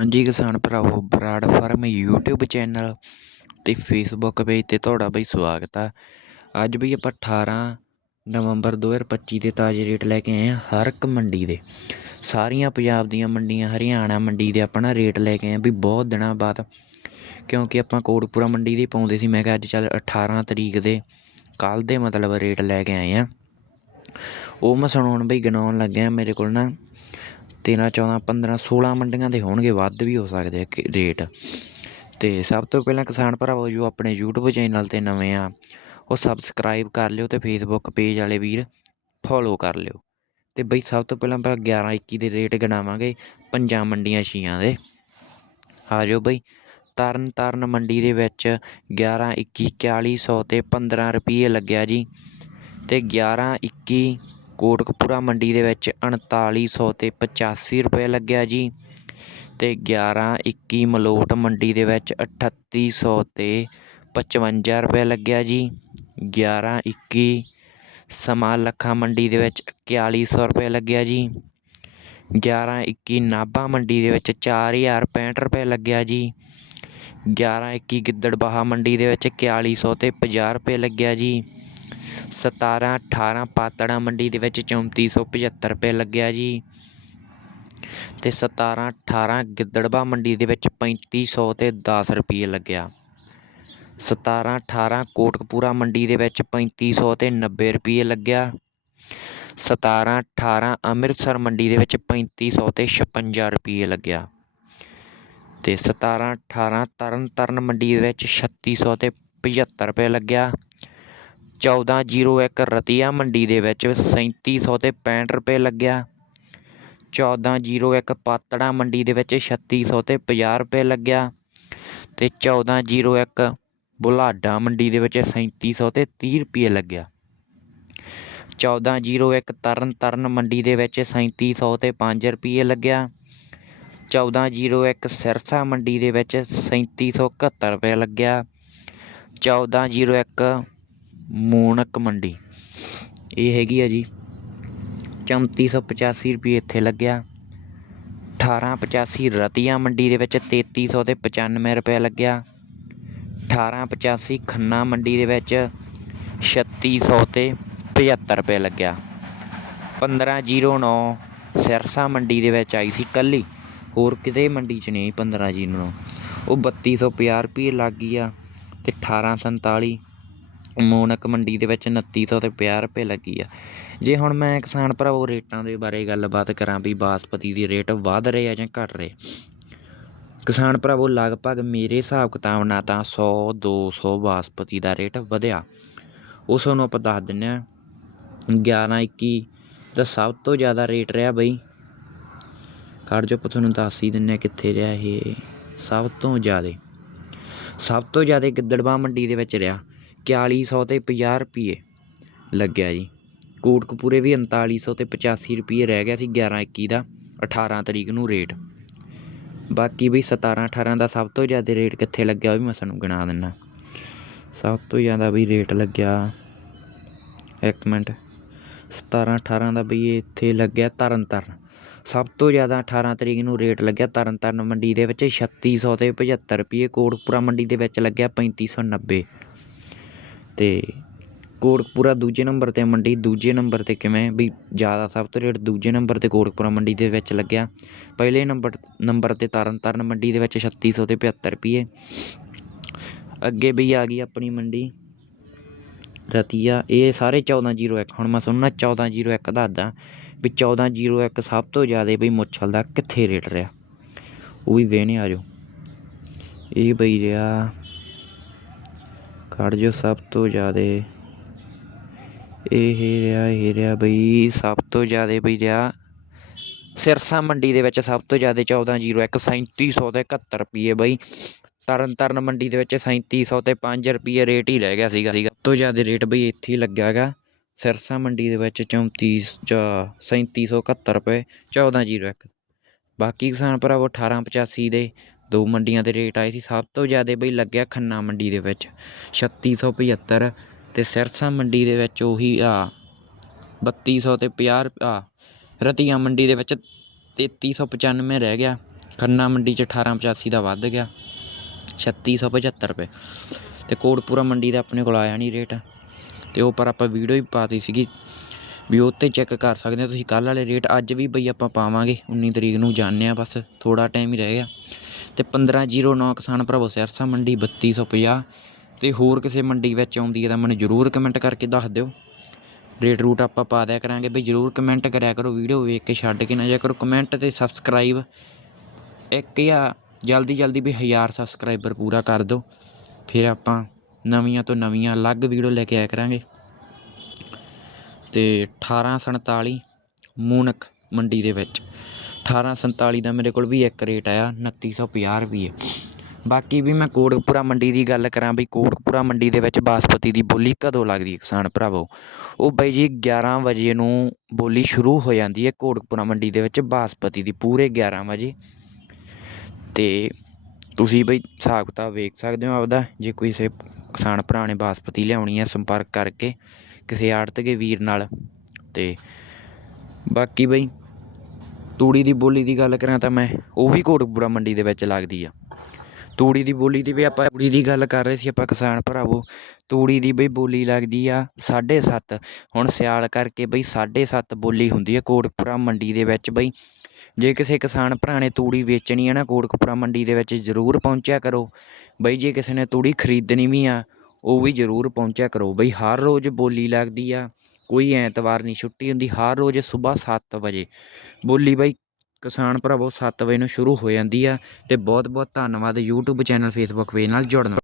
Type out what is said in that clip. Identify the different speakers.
Speaker 1: ਹਾਂਜੀ ਕਿਸਾਨ ਭਰਾਵੋ, ਬਰਾੜ ਫਾਰਮ YouTube ਚੈਨਲ ਤੇ Facebook ਪੇਜ ਤੇ ਤੁਹਾਡਾ ਬਈ ਸਵਾਗਤ ਆ। ਅੱਜ ਬਈ ਆਪਾਂ 18 ਨਵੰਬਰ 2025 ਦੇ ਤਾਜ਼ੇ ਰੇਟ ਲੈ ਕੇ ਆਏ ਆ ਹਰ ਇੱਕ ਮੰਡੀ ਦੇ। ਸਾਰੀਆਂ ਪੰਜਾਬ ਦੀਆਂ ਮੰਡੀਆਂ, ਹਰਿਆਣਾ ਮੰਡੀ ਦੇ ਆਪਾਂ ਨਾ ਰੇਟ ਲੈ ਕੇ ਆਏ ਆ ਵੀ ਬਹੁਤ ਦਿਨਾਂ ਬਾਅਦ। ਕਿਉਂਕਿ ਆਪਾਂ ਕੋਟਪੁਰਾ ਮੰਡੀ ਦੇ ਪਾਉਂਦੇ ਸੀ, ਮੈਂ ਕਿਹਾ ਅੱਜ ਚੱਲ 18 ਤਰੀਕ ਦੇ ਕੱਲ ਦੇ ਮਤਲਬ ਰੇਟ ਲੈ ਕੇ ਆਏ ਆ ਉਹ ਮੈਂ ਸੁਣਾਉਣ ਬਈ ਗਣਾਉਣ ਲੱਗਿਆ ਮੇਰੇ ਕੋਲ ਨਾ ਤੇਰ੍ਹਾਂ ਚੌਦਾਂ, ਪੰਦਰਾਂ ਸੋਲ੍ਹਾਂ ਮੰਡੀਆਂ ਦੇ ਹੋਣਗੇ, ਵੱਧ ਵੀ ਹੋ ਸਕਦੇ ਆ ਰੇਟ ਅਤੇ ਸਭ ਤੋਂ ਪਹਿਲਾਂ ਕਿਸਾਨ ਭਰਾਵੋ, ਜੋ ਆਪਣੇ YouTube ਚੈਨਲ 'ਤੇ ਨਵੇਂ ਆ, ਉਹ ਸਬਸਕ੍ਰਾਈਬ ਕਰ ਲਿਓ ਅਤੇ ਫੇਸਬੁੱਕ ਪੇਜ ਵਾਲੇ ਵੀਰ ਫੋਲੋ ਕਰ ਲਿਓ। ਅਤੇ ਬਈ ਸਭ ਤੋਂ ਪਹਿਲਾਂ ਆਪਾਂ ਗਿਆਰਾਂ, ਇੱਕੀ ਦੇ ਰੇਟ ਗਿਣਾਵਾਂਗੇ ਪੰਜਾਂ ਮੰਡੀਆਂ ਛੀਆਂ ਦੇ। ਆ ਜਾਓ ਬਈ, ਤਰਨ ਤਾਰਨ ਮੰਡੀ ਦੇ ਵਿੱਚ ਗਿਆਰਾਂ, ਇੱਕੀ, ਇਕਤਾਲੀ, ਸੌ ਅਤੇ ਪੰਦਰਾਂ ਰੁਪਈਏ ਲੱਗਿਆ ਜੀ। ਅਤੇ ਗਿਆਰਾਂ, ਇੱਕੀ ਕੋਟਕਪੂਰਾ ਮੰਡੀ ਦੇ ਵਿੱਚ ਉਣਤਾਲੀ ਸੌ ਅਤੇ ਪਚਾਸੀ ਰੁਪਏ ਲੱਗਿਆ ਜੀ ਅਤੇ ਗਿਆਰਾਂ ਇੱਕੀ ਮਲੋਟ ਮੰਡੀ ਦੇ ਵਿੱਚ ਅਠੱਤੀ ਸੌ ਅਤੇ ਪਚਵੰਜਾ ਰੁਪਏ ਲੱਗਿਆ ਜੀ। ਗਿਆਰਾਂ ਇੱਕੀ ਸਮਾਂ ਲੱਖਾ ਮੰਡੀ ਦੇ ਵਿੱਚ ਇਕਤਾਲੀ ਸੌ ਰੁਪਏ ਲੱਗਿਆ ਜੀ। ਗਿਆਰਾਂ ਇੱਕੀ ਨਾਭਾ ਮੰਡੀ ਦੇ ਵਿੱਚ ਚਾਰ ਹਜ਼ਾਰ ਪੈਂਹਠ ਰੁਪਏ ਲੱਗਿਆ ਜੀ। ਗਿਆਰਾਂ ਇੱਕੀ ਗਿੱਦੜਬਾਹਾ ਮੰਡੀ ਦੇ ਵਿੱਚ ਇਕਤਾਲੀ ਸੌ ਅਤੇ ਪੰਜਾਹ ਰੁਪਏ ਲੱਗਿਆ ਜੀ। ਸਤਾਰਾਂ, ਅਠਾਰਾਂ ਪਾਤੜਾ ਮੰਡੀ ਦੇ ਵਿੱਚ ਚੌਂਤੀ ਸੌ ਪਝੱਤਰ ਰੁਪਏ ਲੱਗਿਆ ਜੀ। ਅਤੇ ਸਤਾਰਾਂ, ਅਠਾਰਾਂ ਗਿੱਦੜਬਾ ਮੰਡੀ ਦੇ ਵਿੱਚ ਪੈਂਤੀ ਸੌ ਅਤੇ ਦਸ ਰੁਪਏ ਲੱਗਿਆ। ਸਤਾਰਾਂ, ਅਠਾਰਾਂ ਕੋਟਕਪੂਰਾ ਮੰਡੀ ਦੇ ਵਿੱਚ ਪੈਂਤੀ ਸੌ ਅਤੇ ਨੱਬੇ ਰੁਪਏ ਲੱਗਿਆ। ਸਤਾਰਾਂ, ਅਠਾਰਾਂ ਅੰਮ੍ਰਿਤਸਰ ਮੰਡੀ ਦੇ ਵਿੱਚ ਪੈਂਤੀ ਸੌ ਅਤੇ ਛਪੰਜਾ ਰੁਪਏ ਲੱਗਿਆ। ਅਤੇ ਸਤਾਰਾਂ, ਅਠਾਰਾਂ ਤਰਨ ਤਾਰਨ ਮੰਡੀ ਦੇ ਵਿੱਚ ਛੱਤੀ ਸੌ ਅਤੇ ਪਝੱਤਰ ਰੁਪਏ ਲੱਗਿਆ। ਚੌਦਾਂ ਜੀਰੋ ਇੱਕ ਰਤੀਆ ਮੰਡੀ ਦੇ ਵਿੱਚ ਸੈਂਤੀ ਸੌ ਅਤੇ ਪੈਂਹਠ ਰੁਪਏ ਲੱਗਿਆ। ਚੌਦਾਂ ਜੀਰੋ ਇੱਕ ਪਾਤੜਾ ਮੰਡੀ ਦੇ ਵਿੱਚ ਛੱਤੀ ਸੌ ਅਤੇ ਪੰਜਾਹ ਰੁਪਏ ਲੱਗਿਆ ਅਤੇ ਚੌਦਾਂ ਜੀਰੋ ਇੱਕ ਬੁਲਾਡਾ ਮੰਡੀ ਦੇ ਵਿੱਚ ਸੈਂਤੀ ਸੌ ਅਤੇ ਤੀਹ ਰੁਪਏ ਲੱਗਿਆ। ਚੌਦਾਂ ਜੀਰੋ ਇੱਕ ਤਰਨ ਤਾਰਨ ਮੰਡੀ ਦੇ ਵਿੱਚ ਸੈਂਤੀ ਸੌ ਅਤੇ ਪੰਜ ਰੁਪਏ ਲੱਗਿਆ। ਚੌਦਾਂ ਜੀਰੋ ਇੱਕ ਸਿਰਸਾ ਮੰਡੀ ਦੇ ਵਿੱਚ ਸੈਂਤੀ ਸੌ ਇਕਹੱਤਰ ਰੁਪਏ ਲੱਗਿਆ। ਚੌਦਾਂ ਜੀਰੋ ਇੱਕ ਮੂਣਕ ਮੰਡੀ। ਇਹ ਹੈਗੀ ਆ ਜੀ ਚੌਂਤੀ ਸੌ ਪਚਾਸੀ ਰੁਪਏ ਇੱਥੇ ਲੱਗਿਆ। ਅਠਾਰਾਂ ਪਚਾਸੀ ਰਤੀਆ ਮੰਡੀ ਦੇ ਵਿੱਚ ਤੇਤੀ ਸੌ ਅਤੇ ਪਚਾਨਵੇਂ ਰੁਪਏ ਲੱਗਿਆ। ਅਠਾਰਾਂ ਪਚਾਸੀ ਖੰਨਾ ਮੰਡੀ ਦੇ ਵਿੱਚ ਛੱਤੀ ਸੌ ਅਤੇ ਪਝੱਤਰ ਰੁਪਏ ਲੱਗਿਆ। ਪੰਦਰਾਂ ਜੀਰੋ ਨੌ ਸਿਰਸਾ ਮੰਡੀ ਦੇ ਵਿੱਚ ਆਈ ਸੀ ਕੱਲੀ। ਹੋਰ ਕਿਤੇ ਮੰਡੀ 'ਚ ਨਹੀਂ ਪੰਦਰਾਂ ਜੀਰੋ ਨੌ। ਉਹ ਬੱਤੀ ਸੌ ਪੰਜਾਹ ਰੁਪਏ ਲੱਗ ਗਈ ਆ ਅਤੇ ਅਠਾਰਾਂ ਸੰਤਾਲੀ ਮੋਨਕ ਮੰਡੀ ਦੇ ਵਿੱਚ ਉਨੱਤੀ ਸੌ ਅਤੇ ਪੰਜਾਹ ਰੁਪਏ ਲੱਗੀ ਆ। ਜੇ ਹੁਣ ਮੈਂ ਕਿਸਾਨ ਭਰਾਵੋ ਰੇਟਾਂ ਦੇ ਬਾਰੇ ਗੱਲਬਾਤ ਕਰਾਂ ਵੀ ਬਾਸਪਤੀ ਦੀ ਰੇਟ ਵੱਧ ਰਹੇ ਆ ਜਾਂ ਘਟ ਰਹੇ ਕਿਸਾਨ ਭਰਾਵੋ, ਲਗਭਗ ਮੇਰੇ ਹਿਸਾਬ ਕਿਤਾਬ ਨਾਲ ਤਾਂ 100 200 ਬਾਸਪਤੀ ਦਾ ਰੇਟ ਵਧਿਆ। ਉਸ ਨੂੰ ਆਪਾਂ ਦੱਸ ਦਿੰਦੇ ਹਾਂ 11 21 ਦਾ ਸਭ ਤੋਂ ਜ਼ਿਆਦਾ ਰੇਟ ਰਿਹਾ ਬਈ। ਖੜ ਜੋ ਆਪਾਂ ਤੁਹਾਨੂੰ ਦੱਸ ਹੀ ਦਿੰਦੇ ਹਾਂ ਕਿੱਥੇ ਰਿਹਾ ਇਹ, ਸਭ ਤੋਂ ਜ਼ਿਆਦਾ। ਸਭ ਤੋਂ ਜ਼ਿਆਦਾ ਗਿੱਦੜਬਾਹ ਮੰਡੀ ਦੇ ਵਿੱਚ ਰਿਹਾ। ਇਕਾਲੀ ਸੌ ਅਤੇ ਪੰਜਾਹ ਰੁਪਈਏ ਲੱਗਿਆ ਜੀ। ਕੋਟਕਪੂਰੇ ਵੀ ਉਨਤਾਲੀ ਸੌ ਅਤੇ ਪਚਾਸੀ ਰੁਪਈਏ ਰਹਿ ਗਿਆ ਸੀ 11 21 ਦਾ 18 ਤਰੀਕ ਨੂੰ ਰੇਟ ਬਾਕੀ ਵੀ 17 18 ਦਾ ਸਭ ਤੋਂ ਜ਼ਿਆਦਾ ਰੇਟ ਕਿੱਥੇ ਲੱਗਿਆ, ਉਹ ਵੀ ਮੈਂ ਤੁਹਾਨੂੰ ਗਿਣਾ ਦਿੰਦਾ ਸਭ ਤੋਂ ਜ਼ਿਆਦਾ ਵੀ ਰੇਟ ਲੱਗਿਆ, ਇੱਕ ਮਿੰਟ 17 18 ਦਾ ਬਈ ਇੱਥੇ ਲੱਗਿਆ ਤਰਨ ਤਾਰਨ ਸਭ ਤੋਂ ਜ਼ਿਆਦਾ 18 ਤਰੀਕ ਨੂੰ ਰੇਟ ਲੱਗਿਆ ਤਰਨ ਤਾਰਨ ਮੰਡੀ ਦੇ ਵਿੱਚ 3600 ਤੇ 75 ਰੁਪਏ ਕੋਟਪੁਰਾ ਮੰਡੀ ਦੇ ਵਿੱਚ ਲੱਗਿਆ 3590 ਤੇ ਕੋਟਕਪੂਰਾ ਦੂਜੇ ਨੰਬਰ ਤੇ ਮੰਡੀ, ਦੂਜੇ ਨੰਬਰ ਤੇ ਕਿਵੇਂ? ਵੀ ਜ਼ਿਆਦਾ ਸਭ ਤੋਂ ਰੇਟ ਦੂਜੇ ਨੰਬਰ ਤੇ ਕੋਟਕਪੂਰਾ ਮੰਡੀ ਦੇ ਵਿੱਚ ਲੱਗਿਆ। ਪਹਿਲੇ ਨੰਬਰ ਨੰਬਰ ਤੇ ਤਰਨ ਤਾਰਨ ਮੰਡੀ ਦੇ ਵਿੱਚ 3600 ਤੇ 75 ਰੁਪਏ। ਅੱਗੇ ਵੀ ਆ ਗਈ ਆਪਣੀ ਮੰਡੀ। ਰਤੀਆ, ਇਹ ਸਾਰੇ 1401 ਹੁਣ ਮੈਂ ਸੁਣਨਾ 1401 ਦੱਸਦਾ ਵੀ 1401 ਸਭ ਤੋਂ ਜ਼ਿਆਦਾ ਬਈ ਮੁੱਛਲ ਦਾ ਕਿੱਥੇ ਰੇਟ ਰਿਹਾ? ਉਹ ਵੀ ਵੇਹਣੇ ਆ ਜਾਓ। ਇਹ ਬਈ ਰਿਹਾ ਖੜ ਜੋ ਸਭ ਤੋਂ ਜ਼ਿਆਦਾ। ਇਹ ਰਿਹਾ ਇਹ ਰਿਹਾ ਬਈ, ਸਭ ਤੋਂ ਜ਼ਿਆਦਾ ਬਈ ਰਿਹਾ ਸਿਰਸਾ ਮੰਡੀ ਦੇ ਵਿੱਚ ਸਭ ਤੋਂ ਜ਼ਿਆਦਾ 1401 3700 ਤੇ 71 ਰੁਪਏ ਬਈ। ਤਰਨ ਤਾਰਨ ਮੰਡੀ ਦੇ ਵਿੱਚ 3700 ਤੇ 5 ਰੁਪਏ ਰੇਟ ਹੀ ਰਹਿ ਗਿਆ ਸੀਗਾ। ਸੀਗਾ ਸਭ ਤੋਂ ਜ਼ਿਆਦਾ ਰੇਟ ਬਈ ਇੱਥੇ ਹੀ ਲੱਗਿਆ ਗਾ ਸਿਰਸਾ ਮੰਡੀ ਦੇ ਵਿੱਚ 34 ਜਾਂ 3771 ਰੁਪਏ 1401 ਬਾਕੀ ਕਿਸਾਨ ਭਰਾਵੋ 1885 ਦੇ। ਦੋ ਮੰਡੀਆਂ ਦੇ ਰੇਟ ਆਏ ਸੀ, ਸਭ ਤੋਂ ਜ਼ਿਆਦਾ ਬਈ ਲੱਗਿਆ ਖੰਨਾ ਮੰਡੀ ਦੇ ਵਿੱਚ 3675 ਤੇ ਸਿਰਸਾ ਮੰਡੀ ਦੇ ਵਿੱਚ ਉਹੀ ਆ 3200 ਤੇ 50 ਆ ਰਤੀਆ ਮੰਡੀ ਦੇ ਵਿੱਚ 3395 ਰਹਿ ਗਿਆ, ਖੰਨਾ ਮੰਡੀ 'ਚ 1885 ਦਾ ਵੱਧ ਗਿਆ 3675 ਰੁਪਏ ਤੇ ਕੋਟਪੂਰਾ ਮੰਡੀ ਦਾ ਆਪਣੇ ਕੋਲ ਆਇਆ ਨਹੀਂ ਰੇਟ ਤੇ ਉਹ ਪਰ ਆਪਾਂ ਵੀਡੀਓ ਹੀ ਪਾਤੀ ਸੀਗੀ। ਵੀ ਉਹ 'ਤੇ ਚੈੱਕ ਕਰ ਸਕਦੇ ਹੋ ਤੁਸੀਂ। ਕੱਲ੍ਹ ਵਾਲੇ ਰੇਟ ਅੱਜ ਵੀ ਬਈ ਆਪਾਂ ਪਾਵਾਂਗੇ। 19 ਤਰੀਕ ਨੂੰ ਜਾਂਦੇ ਹਾਂ ਬਸ, ਥੋੜ੍ਹਾ ਟਾਈਮ ਹੀ ਰਹਿ ਗਿਆ। ਤੇ 1509 ਕਿਸਾਨ ਭਰਾਵੋ, ਸਿਰਸਾ ਮੰਡੀ 3250 ਅਤੇ ਹੋਰ ਕਿਸੇ ਮੰਡੀ ਵਿੱਚ ਆਉਂਦੀ ਹੈ ਤਾਂ ਮੈਨੂੰ ਜ਼ਰੂਰ ਕਮੈਂਟ ਕਰਕੇ ਦੱਸ ਦਿਓ। ਰੇਟ ਰੂਟ ਆਪਾਂ ਪਾ ਦਿਆ ਕਰਾਂਗੇ। ਬਈ ਜ਼ਰੂਰ ਕਮੈਂਟ ਕਰਿਆ ਕਰੋ ਵੀਡੀਓ ਵੇਖ ਕੇ ਛੱਡ ਕੇ ਨਾ ਜਾ ਕਰੋ। ਕਮੈਂਟ ਤੇ ਸਬਸਕ੍ਰਾਈਬ ਇੱਕ ਜਾਂ ਜਲਦੀ ਜਲਦੀ ਵੀ ਹਜ਼ਾਰ ਸਬਸਕ੍ਰਾਈਬਰ ਪੂਰਾ ਕਰ ਦਿਓ। ਫਿਰ ਆਪਾਂ ਨਵੀਆਂ ਤੋਂ ਨਵੀਆਂ ਅਲੱਗ ਵੀਡੀਓ ਲੈ ਕੇ ਆਇਆ ਕਰਾਂਗੇ। ਤੇ 1847 ਮੂਨਕ ਮੰਡੀ ਦੇ ਵਿੱਚ। 1847 ਦਾ ਮੇਰੇ ਕੋਲ ਵੀ ਇੱਕ ਰੇਟ ਆਇਆ, ਉਨੱਤੀ ਸੌ ਪੰਜਾਹ ਰੁਪਈਏ। ਬਾਕੀ ਵੀ ਮੈਂ ਕੋਟਕਪੂਰਾ ਮੰਡੀ ਦੀ ਗੱਲ ਕਰਾਂ ਬਈ ਕੋਟਕਪੂਰਾ ਮੰਡੀ ਦੇ ਵਿੱਚ ਬਾਸਪਤੀ ਦੀ ਬੋਲੀ ਕਦੋਂ ਲੱਗਦੀ ਕਿਸਾਨ ਭਰਾਵੋ? ਉਹ ਬਈ ਜੀ 11 ਵਜੇ ਨੂੰ ਬੋਲੀ ਸ਼ੁਰੂ ਹੋ ਜਾਂਦੀ ਹੈ ਕੋਟਕਪੂਰਾ ਮੰਡੀ ਦੇ ਵਿੱਚ ਬਾਸਪਤੀ ਦੀ, ਪੂਰੇ 11 ਵਜੇ। ਤੇ ਤੁਸੀਂ ਬਈ ਹਿਸਾਬ ਕਿਤਾਬ ਵੇਖ ਸਕਦੇ ਹੋ ਆਪਦਾ, ਜੇ ਕੋਈ ਸੇ ਕਿਸਾਨ ਭਰਾ ਨੇ ਬਾਸਪਤੀ ਲਿਆਉਣੀ ਹੈ ਸੰਪਰਕ ਕਰਕੇ। ਕਿਸੇ ਆੜਤਕੇ ਵੀਰ ਨਾਲ ਤੇ ਬਾਕੀ ਬਈ ਤੂੜੀ ਦੀ ਬੋਲੀ ਦੀ ਗੱਲ ਕਰਾਂ ਤਾਂ ਮੈਂ, ਉਹ ਵੀ ਕੋਟਕਪੂਰਾ ਮੰਡੀ ਦੇ ਵਿੱਚ ਲੱਗਦੀ ਆ। ਤੂੜੀ ਦੀ ਬੋਲੀ ਦੀ ਵੀ ਆਪਾਂ ਤੂੜੀ ਦੀ ਗੱਲ ਕਰ ਰਹੇ ਸੀ, ਆਪਾਂ ਕਿਸਾਨ ਭਰਾਵੋ, ਤੂੜੀ ਦੀ ਬਈ ਬੋਲੀ ਲੱਗਦੀ ਆ 7.5 ਹੁਣ ਸਿਆਲ ਕਰਕੇ ਬਈ 7.5 ਬੋਲੀ ਹੁੰਦੀ ਆ ਕੋਟਕਪੂਰਾ ਮੰਡੀ ਦੇ ਵਿੱਚ ਬਈ। ਜੇ ਕਿਸੇ ਕਿਸਾਨ ਭਰਾ ਨੇ ਤੂੜੀ ਵੇਚਣੀ ਆ ਨਾ ਕੋਟਕਪੂਰਾ ਮੰਡੀ ਦੇ ਵਿੱਚ ਜ਼ਰੂਰ ਪਹੁੰਚਿਆ ਕਰੋ। ਬਈ ਜੇ ਕਿਸੇ ਨੇ ਤੂੜੀ ਖਰੀਦਣੀ ਵੀ ਆ ਉਹ ਵੀ ਜ਼ਰੂਰ ਪਹੁੰਚਿਆ ਕਰੋ। ਬਈ ਹਰ ਰੋਜ਼ ਬੋਲੀ ਲੱਗਦੀ ਆ, ਕੋਈ ਐਤਵਾਰ ਨਹੀਂ, ਛੁੱਟੀ ਹੁੰਦੀ, ਹਰ ਰੋਜ਼ ਸਵੇਰ 7 ਵਜੇ। ਬੋਲੀ ਬਈ ਕਿਸਾਨ ਭਰਾਵੋ 7 ਵਜੇ ਨੂੰ ਸ਼ੁਰੂ ਹੋ ਜਾਂਦੀ ਆ ਤੇ ਬਹੁਤ ਬਹੁਤ ਧੰਨਵਾਦ YouTube ਚੈਨਲ, Facebook ਪੇਜ ਨਾਲ ਜੁੜਨ